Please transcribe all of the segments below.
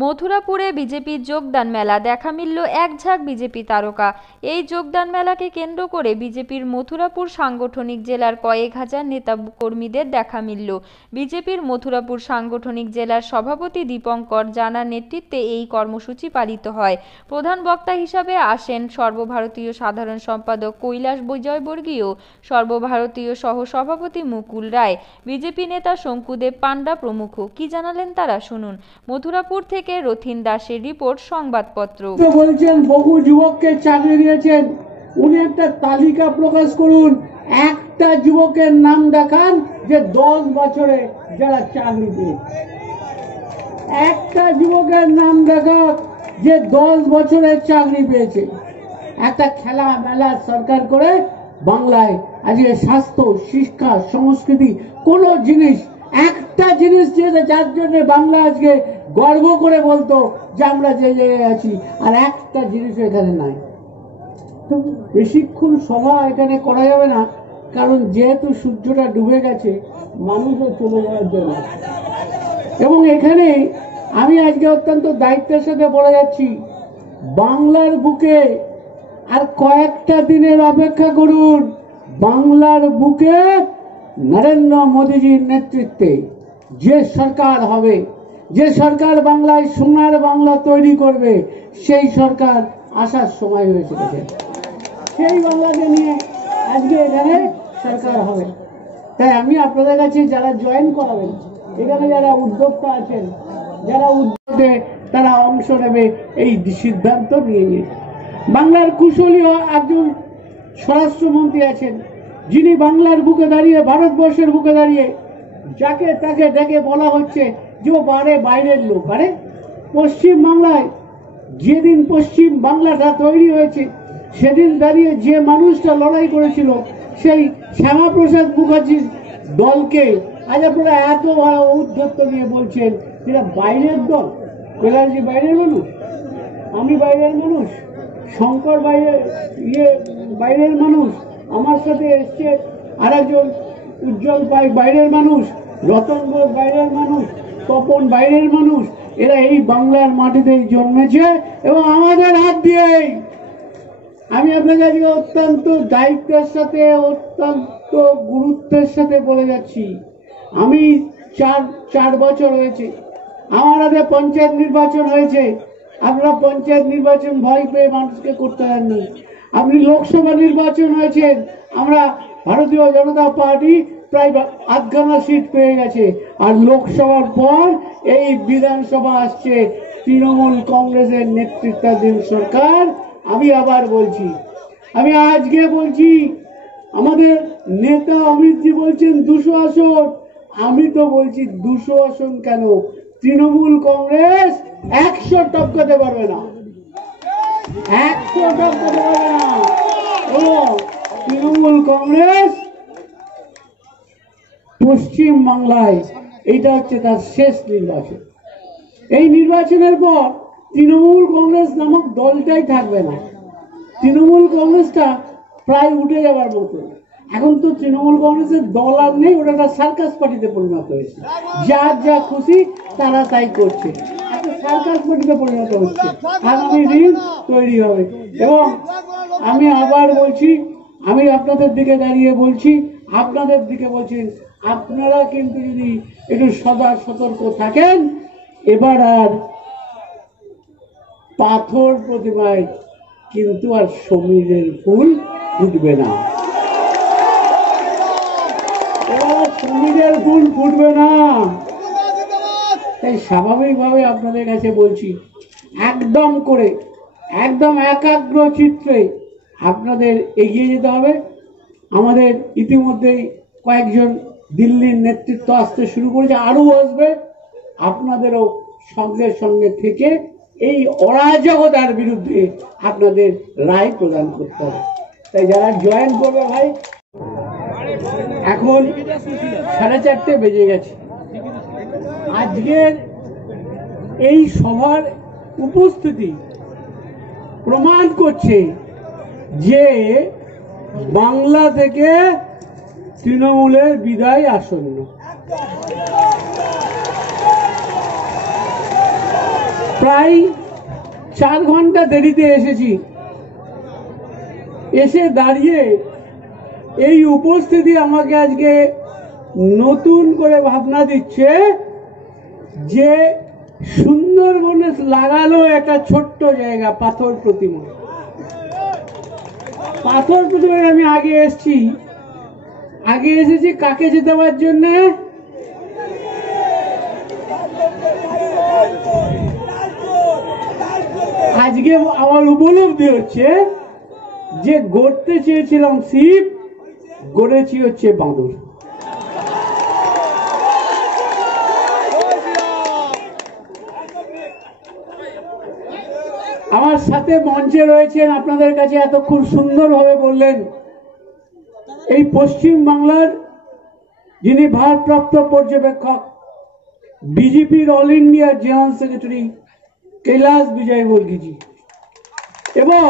মথুরাপুরে বিজেপির যোগদান মেলা দেখা মিলল এক ঝাঁক বিজেপি তারকা। এই যোগদান মেলাকে কেন্দ্র করে বিজেপির মথুরাপুর সাংগঠনিক জেলার কয়েক হাজার নেতা কর্মীদের দেখা মিলল। বিজেপির মথুরাপুর সাংগঠনিক জেলার সভাপতি দীপঙ্কর জানার নেতৃত্বে এই কর্মসূচি পালিত হয়। প্রধান বক্তা হিসাবে আসেন সর্বভারতীয় সাধারণ সম্পাদক কৈলাস বিজয়বর্গীয়, সর্বভারতীয় সহ সভাপতি মুকুল রায়, বিজেপি নেতা শঙ্কুদেব পান্ডা প্রমুখ। কি জানালেন তারা শুনুন। মথুরাপুর থেকে রথিন দাসের রিপোর্ট, সংবাদপত্র। বলছেন বহু যুবককে চাকরি দিয়েছেন, উনি একটা তালিকা প্রকাশ করুন, একটা যুবকের নাম দেখান যে 10 বছরে যারা চাকরি পেয়েছে। একটা যুবকের নাম দেখান যে 10 বছরে চাকরি পেয়েছে। একটা খেলা মেলা সরকার করে বাংলায় আজকে স্বাস্থ্য, শিক্ষা, সংস্কৃতি কোন জিনিস, একটা জিনিস যার জন্য বাংলা আজকে গর্ব করে বলতো যে আমরা যে জায়গায় আছি, আর একটা জিনিস এখানে নাই। তো বেশিক্ষণ সভা এখানে করা যাবে না, কারণ যেহেতু সূর্যটা ডুবে গেছে, মানুষও চলে যাওয়ার জন্য। এবং এখানে আমি আজকে অত্যন্ত দায়িত্বের সাথে বলে যাচ্ছি, বাংলার বুকে আর কয়েকটা দিনের অপেক্ষা করুন। বাংলার বুকে নরেন্দ্র মোদীজির নেতৃত্বে যে সরকার হবে, যে সরকার বাংলায় সোনার বাংলা তৈরি করবে, সেই সরকার আসার সময় হয়েছে। সেই বাংলাকে নিয়ে আজকে এখানে সরকার হবে। তাই আমি আপনাদের কাছে যারা জয়েন করাবেন, এখানে যারা উদ্যোক্তা আছেন, যারা উদ্যোগে তারা অংশ নেবে, এই সিদ্ধান্ত নিয়ে নিয়ে বাংলার কুশলী একজন স্বরাষ্ট্রমন্ত্রী আছেন, যিনি বাংলার বুকে দাঁড়িয়ে, ভারতবর্ষের বুকে দাঁড়িয়ে যাকে তাকে ডেকে বলা হচ্ছে যে ও বাইরের লোক। আরে পশ্চিম বাংলায় যেদিন পশ্চিম বাংলাটা তৈরি হয়েছে, সেদিন দাঁড়িয়ে যে মানুষটা লড়াই করেছিল, সেই শ্যামাপ্রসাদ মুখার্জির দলকে আজ আপনারা এত উদ্ধত্ত নিয়ে বলছেন যেটা বাইরের দল। কৈলাসজি বাইরের মানুষ, আমি বাইরের মানুষ, শঙ্কর বাইরের মানুষ, আমার সাথে এসছে আরেকজন উজ্জ্বল বাইরের মানুষ, রতন ঘোষ বাইরের মানুষ, তপন বাইরের মানুষ। এরা এই বাংলার মাটিতেই জন্মেছে এবং আমাদের হাত দিয়েই। আমি আপনাকে আজকে অত্যন্ত দায়িত্বের সাথে, অত্যন্ত গুরুত্বের সাথে বলে যাচ্ছি, আমি 4 বছর হয়েছে আমার হাতে পঞ্চায়েত নির্বাচন হয়েছে। আপনারা পঞ্চায়েত নির্বাচন ভয় পেয়ে মানুষকে করতে দেননি। আপনি লোকসভা নির্বাচন হয়েছেন, আমরা ভারতীয় জনতা পার্টি প্রায় 8খানা সিট পেয়ে গেছে। আর লোকসভার পর এই বিধানসভা আসছে তৃণমূল কংগ্রেসের নেতৃত্বাধীন সরকার। আমি আবার বলছি, আমি আজকে বলছি, আমাদের নেতা অমিতজি বলছেন 200 আসন, আমি তো বলছি 200 আসন কেন, তৃণমূল কংগ্রেস 100 টপকাতে পারবে না, 100 টপকাতে পারবে না। তৃণমূল কংগ্রেস পশ্চিম বাংলায় এইটা হচ্ছে তার শেষ নির্বাচন। এই নির্বাচনের পর তৃণমূল কংগ্রেস নামক দলটাই থাকবে না। তৃণমূল কংগ্রেসটা প্রায় উঠে যাবার মতো। এখন তো তৃণমূল কংগ্রেসের দল আর নেই, ওটা একটা সার্কাস পার্টিতে পরিণত হয়েছে। যার যা খুশি তারা তাই করছে, একটা সার্কাস পার্টিতে পরিণত হচ্ছে। আগামী দিন তৈরি হবে। এবং আমি আবার বলছি, আমি আপনাদের দিকে দাঁড়িয়ে বলছি, আপনাদের দিকে বলছি, আপনারা কিন্তু যদি একটু সদা সতর্ক থাকেন, এবার আর পাথর প্রতিমায় কিন্তু আর সমীরের ফুল ফুটবে না, সমীরের ফুল ফুটবে না। তাই স্বাভাবিকভাবে আপনাদের কাছে বলছি, একদম একাগ্র চিত্রে আপনাদের এগিয়ে যেতে হবে। আমাদের ইতিমধ্যেই কয়েকজন দিল্লির নেতৃত্ব আসতে শুরু করেছে, আরও আসবে। আপনাদেরও সঙ্গে সঙ্গে থেকে এই অরাজকতার বিরুদ্ধে আপনাদের রায় প্রদান করতে হবে। তাই যারা জয়েন করবে ভাই, এখন 4:30 বেজে গেছে। আজকের এই সভার উপস্থিতি প্রমাণ করছে যে বাংলা থেকে তৃণমূলের বিদায় আসন্ন। প্রায় 4 ঘন্টা দেরিতে এসেছি। এসে দাঁড়িয়ে এই উপস্থিতি আমাকে আজকে নতুন করে ভাবনা দিচ্ছে যে সুন্দরবনে লাগালো একটা ছোট্ট জায়গা পাথর প্রতিমা। পাথর প্রতিমায় আমি আগে এসেছি কাকে জেতাবার জন্য? আজকে আমার উপলব্ধি হচ্ছে যে গড়তে চেয়েছিলাম শিব, গড়েছি হচ্ছে বাঁদর। আমার সাথে মঞ্চে রয়েছেন, আপনাদের কাছে এতক্ষণ সুন্দরভাবে বললেন এই পশ্চিম বাংলার যিনি ভারপ্রাপ্ত পর্যবেক্ষক, বিজেপির all India general secretary Kailash Vijayvargiyaji. এবং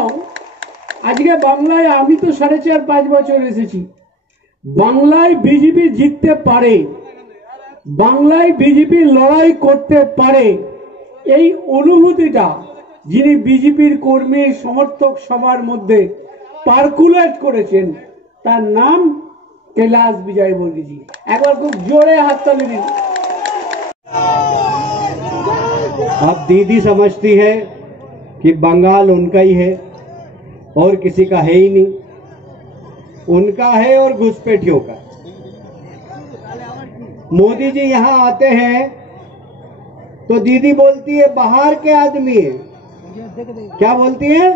আজকে বাংলায় আমি তো 4.5-5 বছর এসেছি, বাংলায় বিজেপি জিততে পারে, বাংলায় বিজেপি লড়াই করতে পারে, এই অনুভূতিটা যিনি বিজেপির কর্মী সমর্থক সবার মধ্যে পার্কুলেট করেছেন তার নাম কৈলাস বিজয়বর্গীজি। একবার খুব জোরে হাততালি দিন। अब दीदी समझती है कि बंगाल उनका ही है और किसी का है ही नहीं, उनका है और घुसपैठियों का। मोदी जी यहाँ आते हैं तो दीदी बोलती है बाहर के आदमी है। क्या बोलती है?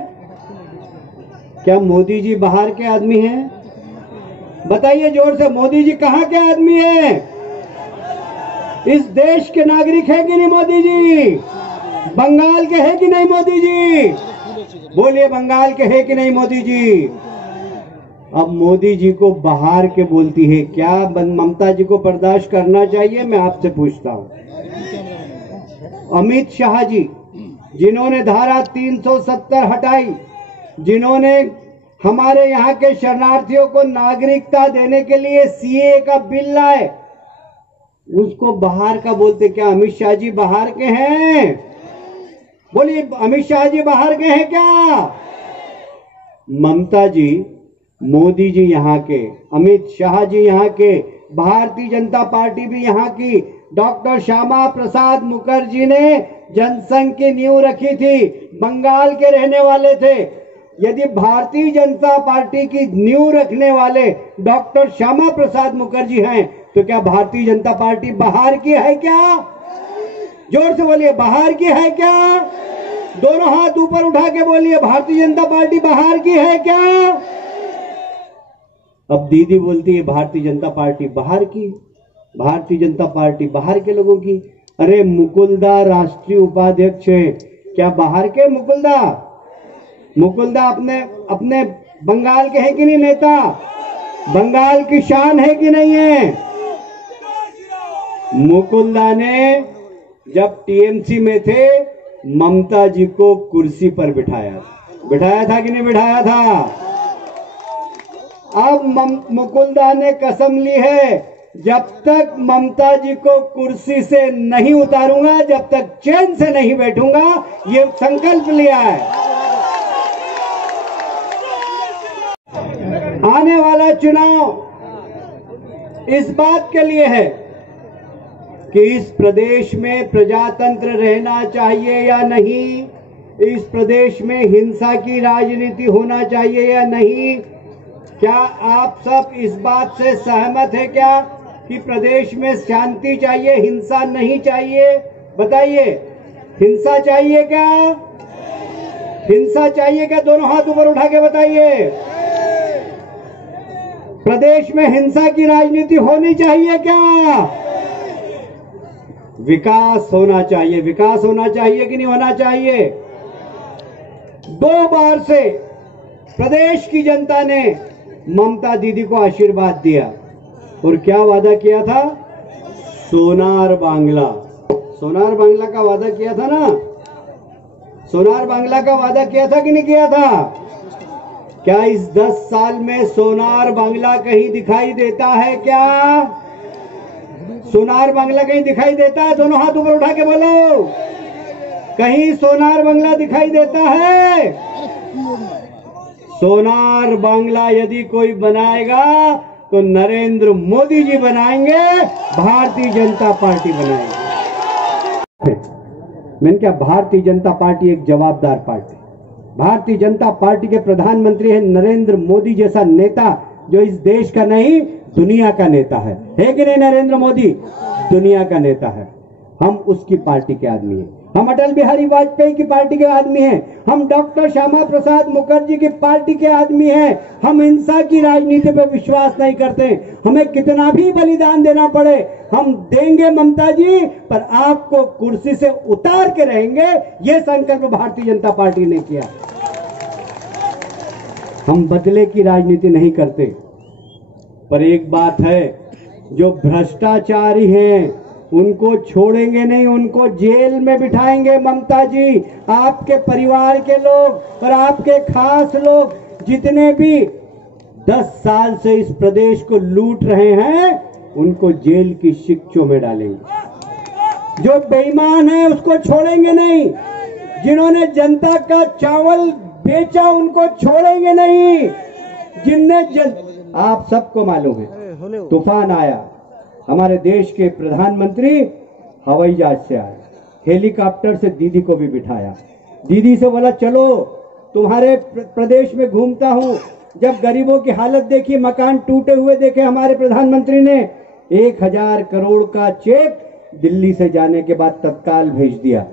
क्या मोदी जी बाहर के आदमी हैं? बताइए जोर से, मोदी जी कहाँ के आदमी हैं? इस देश के नागरिक है कि नहीं मोदी जी? बंगाल के है कि नहीं मोदी जी? बोलिए बंगाल के है कि नहीं मोदी जी? अब मोदी जी को बाहर के बोलती है, क्या ममता जी को बर्दाश्त करना चाहिए? मैं आपसे पूछता हूं। अमित शाह जी जिन्होंने धारा 370 हटाई, जिन्होंने हमारे यहाँ के शरणार्थियों को नागरिकता देने के लिए सीए का बिल लाए, उसको बाहर का बोलते। क्या अमित शाह जी बाहर के हैं? बोलिए अमित शाह जी बाहर के हैं क्या? ममता जी, मोदी जी यहाँ के, अमित शाह जी यहाँ के, भारतीय जनता पार्टी भी यहाँ की। डॉक्टर श्यामा प्रसाद मुखर्जी ने जनसंघ की नींव रखी थी, बंगाल के रहने वाले थे। यदि भारतीय जनता पार्टी की नींव रखने वाले डॉक्टर श्यामा प्रसाद मुखर्जी हैं, तो क्या भारतीय जनता पार्टी बाहर की है क्या? जोर से बोलिए, बाहर की है क्या? दोनों हाथ ऊपर उठा के बोलिए, भारतीय जनता पार्टी बाहर की है क्या? अब दीदी बोलती है भारतीय जनता पार्टी बाहर की, भारतीय जनता पार्टी बाहर के लोगों की। अरे मुकुलदा राष्ट्रीय उपाध्यक्ष है, क्या बाहर के? मुकुलदा अपने बंगाल के हैं कि नहीं नेता? बंगाल की शान है कि नहीं है? मुकुलदा ने जब टीएमसी में थे ममता जी को कुर्सी पर बिठाया था कि नहीं बिठाया था? अब मुकुलदा ने कसम ली है, जब तक ममता जी को कुर्सी से नहीं उतारूंगा, जब तक चैन से नहीं बैठूंगा, ये संकल्प लिया है। आने वाला चुनाव इस बात के लिए है कि इस प्रदेश में प्रजातंत्र रहना चाहिए या नहीं, इस प्रदेश में हिंसा की राजनीति होना चाहिए या नहीं। क्या आप सब इस बात से सहमत है क्या कि प्रदेश में शांति चाहिए, हिंसा नहीं चाहिए? बताइए, हिंसा चाहिए क्या? हिंसा चाहिए क्या? दोनों हाथ ऊपर उठा के बताइए। प्रदेश में हिंसा की राजनीति होनी चाहिए क्या? विकास होना चाहिए, विकास होना चाहिए कि नहीं होना चाहिए? 2 बार से प्रदेश की जनता ने ममता दीदी को आशीर्वाद दिया और क्या वादा किया था? सोनार बांग्ला का वादा किया था ना? सोनार बांग्ला का वादा किया था कि नहीं किया था? क्या इस 10 साल में सोनार बांग्ला कहीं दिखाई देता है क्या? सोनार बांग्ला कहीं दिखाई देता है? दोनों हाथ ऊपर उठा के बोलो। कहीं सोनार बंगला दिखाई देता है? सोनार बांग्ला यदि कोई बनाएगा तो नरेंद्र मोदी जी बनाएंगे, भारतीय जनता पार्टी बनाएंगे। मैंने क्या, भारतीय जनता पार्टी एक जवाबदार पार्टी, भारतीय जनता पार्टी के प्रधानमंत्री है नरेंद्र मोदी जैसा नेता, जो इस देश का नहीं दुनिया का नेता है कि नहीं? नरेंद्र मोदी दुनिया का नेता है। हम उसकी पार्टी के आदमी हैं, हम अटल बिहारी वाजपेयी की पार्टी के आदमी हैं, हम डॉक्टर श्यामा प्रसाद मुखर्जी की पार्टी के आदमी हैं। हम हिंसा की राजनीति पे विश्वास नहीं करते, हमें कितना भी बलिदान देना पड़े हम देंगे ममता जी, पर आपको कुर्सी से उतार के रहेंगे, ये संकल्प भारतीय जनता पार्टी ने किया। हम बदले की राजनीति नहीं करते, पर एक बात है, जो भ्रष्टाचारी हैं उनको छोड़ेंगे नहीं, उनको जेल में बिठाएंगे ममता जी। आपके परिवार के लोग और आपके खास लोग जितने भी 10 साल से इस प्रदेश को लूट रहे हैं, उनको जेल की शिक्षों में डालेंगे। जो बेईमान है उसको छोड़ेंगे नहीं, जिन्होंने जनता का चावल बेचा उनको छोड़ेंगे नहीं। आप सबको मालूम है, तूफान आया, हमारे देश के प्रधानमंत्री हवाई जहाज से आए, हेलीकॉप्टर से दीदी को भी बिठाया, दीदी से बोला चलो तुम्हारे प्रदेश में घूमता हूं। जब गरीबों की हालत देखी, मकान टूटे हुए देखे, हमारे प्रधानमंत्री ने 1000 करोड़ का चेक दिल्ली से जाने के बाद तत्काल भेज दिया।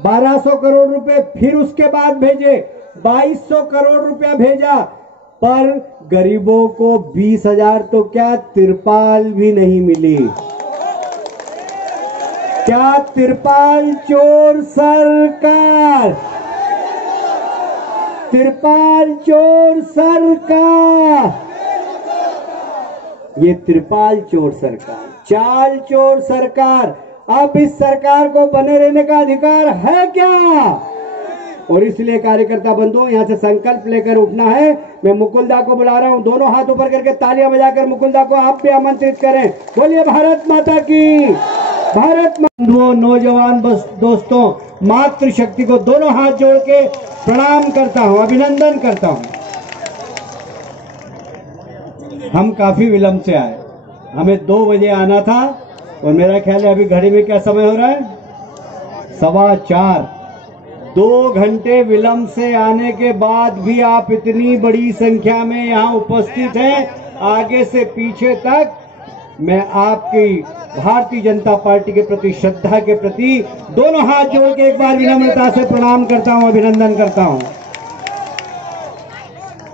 1200 करोड़ रुपए फिर उसके बाद भेजे, 2200 करोड़ रुपया भेजा, पर गरीबों को 20,000 तो क्या तिरपाल भी नहीं मिली। क्या तिरपाल चोर सरकार, तिरपाल चोर सरकार, ये तिरपाल चोर सरकार, चाल चोर सरकार। अब इस सरकार को बने रहने का अधिकार है क्या? और इसलिए कार्यकर्ता बंधुओं, यहां से संकल्प लेकर उठना है। मैं मुकुलदा को बुला रहा हूं, दोनों हाथ ऊपर करके तालियां बजाकर मुकुलदा को आप भी आमंत्रित करें। बोलिए भारत माता की, भारत बंधुओं, नौजवान दोस्तों, मातृशक्ति को दोनों हाथ जोड़ के प्रणाम करता हूं, अभिनंदन करता हूं। हम काफी विलंब से आए, हमें 2 बजे आना था और मेरा ख्याल है अभी घड़ी में क्या समय हो रहा है, 4:15। 2 घंटे विलंब से आने के बाद भी आप इतनी बड़ी संख्या में यहाँ उपस्थित हैं, आगे से पीछे तक। मैं आपकी भारतीय जनता पार्टी के प्रति, श्रद्धा के प्रति दोनों हाथ जोड़ के एक बार विनम्रता से प्रणाम करता हूं, अभिनंदन करता हूं।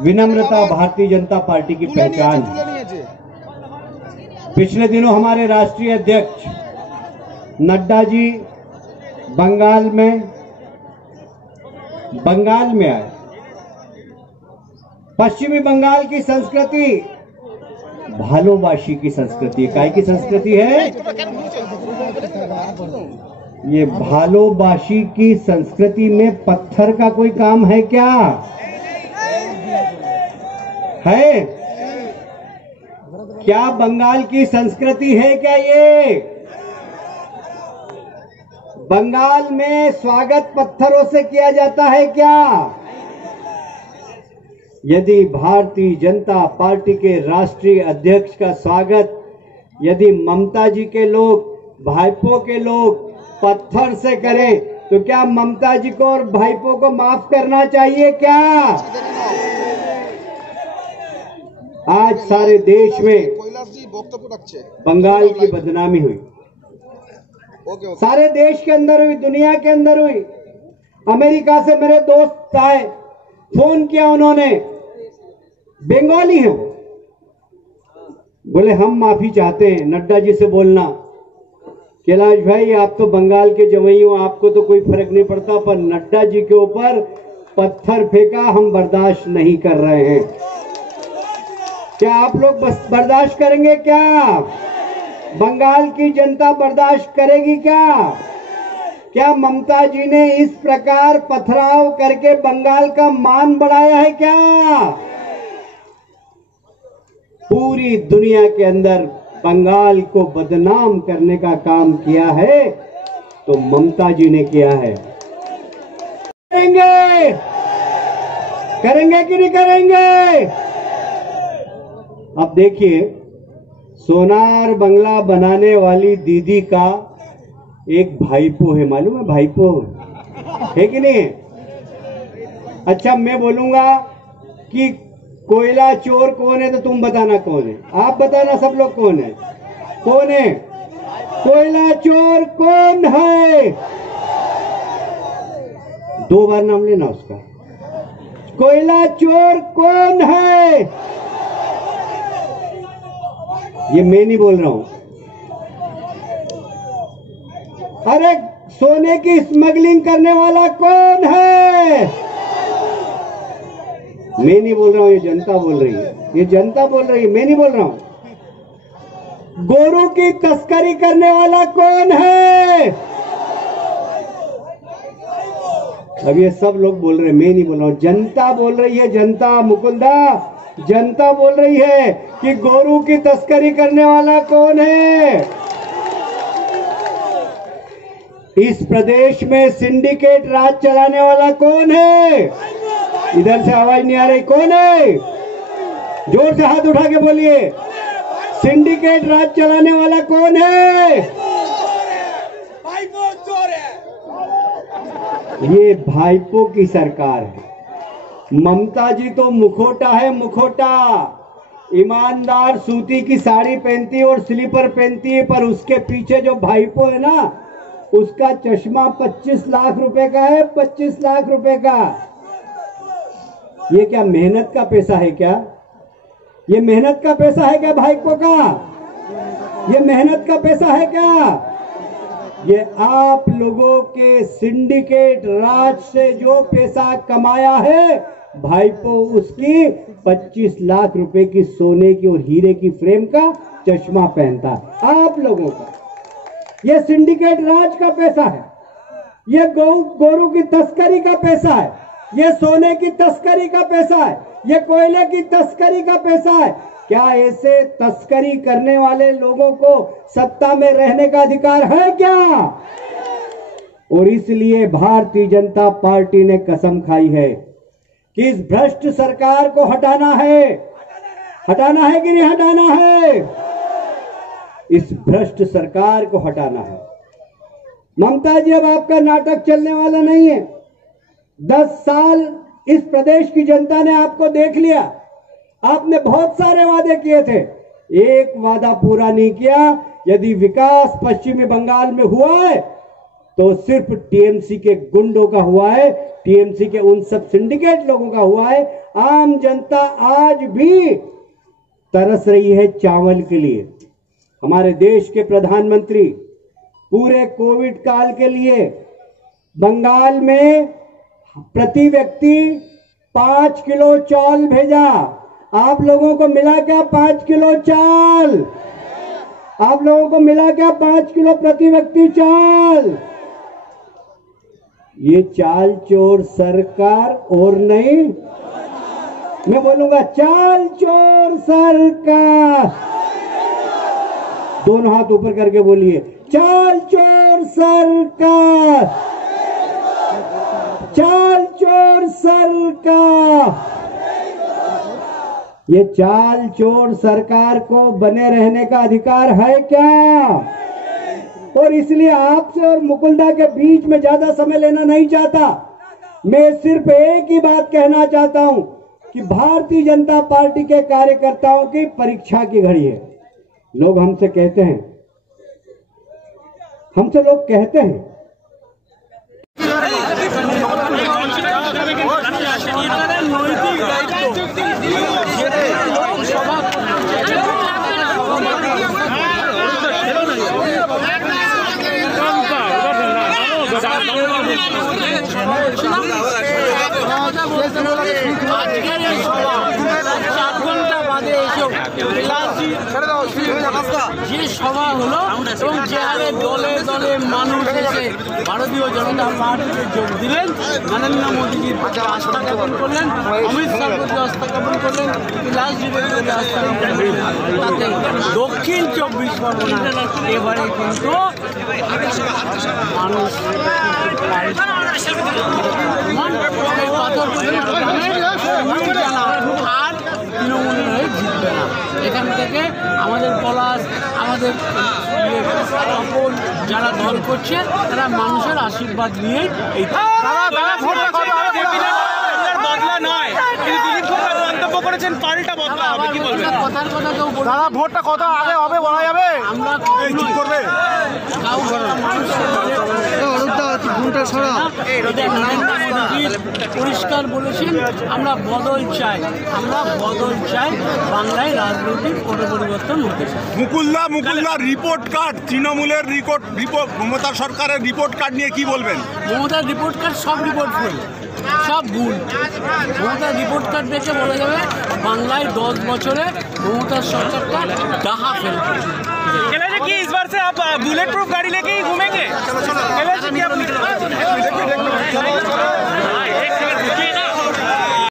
विनम्रता भारतीय जनता पार्टी की पहचान है। पिछले दिनों हमारे राष्ट्रीय अध्यक्ष नड्डा जी बंगाल में आए। पश्चिमी बंगाल की संस्कृति भालोबाशी की संस्कृति है। काय की संस्कृति है? ये भालोबाशी की संस्कृति में पत्थर का कोई काम है क्या? है क्या? बंगाल की संस्कृति है क्या ये? बंगाल में स्वागत पत्थरों से किया जाता है क्या? यदि भारतीय जनता पार्टी के राष्ट्रीय अध्यक्ष का स्वागत यदि ममता जी के लोग, भाईपो के लोग पत्थर से करें, तो क्या ममता जी को और भाईपो को माफ करना चाहिए क्या? आज सारे देश में बंगाल की बदनामी हुई, सारे देश के अंदर हुई, दुनिया के अंदर हुई। अमेरिका से मेरे दोस्त आए, फोन किया उन्होंने, बंगाली है वो, बोले हम माफी चाहते हैं, नड्डा जी से बोलना कैलाश भाई आप तो बंगाल के जवाई हो, आपको तो कोई फर्क नहीं पड़ता, पर नड्डा जी के ऊपर पत्थर फेंका हम बर्दाश्त नहीं कर रहे हैं। क्या आप लोग बस बर्दाश्त करेंगे क्या? बंगाल की जनता बर्दाश्त करेगी क्या? क्या ममता जी ने इस प्रकार पथराव करके बंगाल का मान बढ़ाया है क्या? पूरी दुनिया के अंदर बंगाल को बदनाम करने का काम किया है तो ममता जी ने किया है। करेंगे? करेंगे कि नहीं करेंगे? अब देखिए, सोनार बंगला बनाने वाली दीदी का एक भाईपो है, मालूम है? भाईपो है कि नहीं? अच्छा, मैं बोलूंगा कि कोयला चोर कौन है तो तुम बताना कौन है। आप बताना सब लोग कौन है? कौन है कोयला चोर? कौन है? 2 बार नाम लेना उसका। कोयला चोर कौन है? ये मैं नहीं बोल रहा हूं। अरे सोने की स्मगलिंग करने वाला कौन है? मैं नहीं बोल रहा हूं, ये जनता बोल रही है। ये जनता बोल रही है, मैं नहीं बोल रहा हूं। गोरू की तस्करी करने वाला कौन है? अब ये सब लोग बोल रहे हैं, मैं नहीं बोल रहा हूं, जनता बोल रही है। जनता, मुकुंदा, जनता बोल रही है कि गोरू की तस्करी करने वाला कौन है? इस प्रदेश में सिंडिकेट राज चलाने वाला कौन है? इधर से आवाज नहीं आ रही, कौन है? जोर से हाथ उठा के बोलिए। सिंडिकेट राज चलाने वाला कौन है? ये भाईपो की सरकार है। ममता जी तो मुखोटा है, मुखोटा। ईमानदार सूती की साड़ी पहनती है और स्लीपर पहनती है, पर उसके पीछे जो भाईपो है ना, उसका चश्मा 25 लाख रुपए का है। 25 लाख रुपए का। ये क्या मेहनत का पैसा है क्या? ये मेहनत का पैसा है क्या भाईपो का? ये मेहनत का पैसा है क्या? ये आप लोगों के सिंडिकेट राज से जो पैसा कमाया है, भाईपो उसकी 25 लाख रुपए की सोने की और हीरे की फ्रेम का चश्मा पहनता है। आप लोगों का ये सिंडिकेट राज का पैसा है। ये गोरू की तस्करी का पैसा है। ये सोने की तस्करी का पैसा है। ये कोयले की तस्करी का पैसा है। क्या ऐसे तस्करी करने वाले लोगों को सत्ता में रहने का अधिकार है क्या? और इसलिए भारतीय जनता पार्टी ने कसम खाई है कि इस भ्रष्ट सरकार को हटाना है। हटाना है कि नहीं हटाना है? इस भ्रष्ट सरकार को हटाना है। ममता जी, अब आपका नाटक चलने वाला नहीं है। 10 साल इस प्रदेश की जनता ने आपको देख लिया। आपने बहुत सारे वादे किए थे, एक वादा पूरा नहीं किया। यदि विकास पश्चिमी बंगाल में हुआ है तो सिर्फ टीएमसी के गुंडों का हुआ है, टीएमसी के उन सब सिंडिकेट लोगों का हुआ है। आम जनता आज भी तरस रही है चावल के लिए। हमारे देश के प्रधानमंत्री पूरे कोविड काल के लिए बंगाल में प्रति व्यक्ति 5 किलो चावल भेजा। आप लोगों को मिला क्या 5 किलो चावल? आप लोगों को मिला क्या 5 किलो प्रति व्यक्ति चावल? ये चाल चोर सरकार और नहीं, मैं बोलूंगा चाल चोर सरकार। दोनों हाथ ऊपर करके बोलिए, चाल चोर सरकार, चाल चोर सरकार। ये चाल चोर सरकार को बने रहने का अधिकार है क्या? और इसलिए आपसे और मुकुंदा के बीच में ज्यादा समय लेना नहीं चाहता। मैं सिर्फ एक ही बात कहना चाहता हूं कि भारतीय जनता पार्टी के कार्यकर्ताओं की परीक्षा की घड़ी है। लोग हमसे कहते हैं, हमसे लोग कहते हैं যে সভা হলো এবং যে হারে দলে দলে মানুষ এসে ভারতীয় জনতা পার্টিতে যোগ দিলেন, নরেন্দ্র মোদীজির আস্থা জ্ঞাপন করলেন, অমিত শাহ প্রতি আস্থা জ্ঞাপন করলেন, বিলাসজির প্রতি আস্থা জ্ঞাপন করলেন, তাতে দক্ষিণ 24 পরগনা এবারে কিন্তু মানুষ আমাদের সকল যারা দল করছে তারা মানুষের আশীর্বাদ নিয়েই এই বদলা নয় দিলীপ ঘোষ মন্তব্য করেছেন পাল্টা বদলা হবে কি বলবেন কথার কথা কেউ বলবে দাদা ভোটটা কত আগে হবে বলা যাবে আমরা ঠিক করবে পরিষ্কার বলেছেন আমরা বদল চাই বাংলায় রাজনৈতিক পরিবর্তন হতে চাই। মুকুলদা রিপোর্ট কার্ড তৃণমূলের রিপোর্ট মমতা সরকারের রিপোর্ট কার্ড নিয়ে কি বলবেন? মমতার রিপোর্ট কার্ড সব রিপোর্ট ভুল, সব ভুল। মমতার রিপোর্ট কার্ড দেখে বলা যাবে বাংলায় 10 বছরে মমতার সরকারটা ডাহা ফেলবে। कि इस बार से आप बुलेट प्रूफ गाड़ी लेके ही घूमेंगे?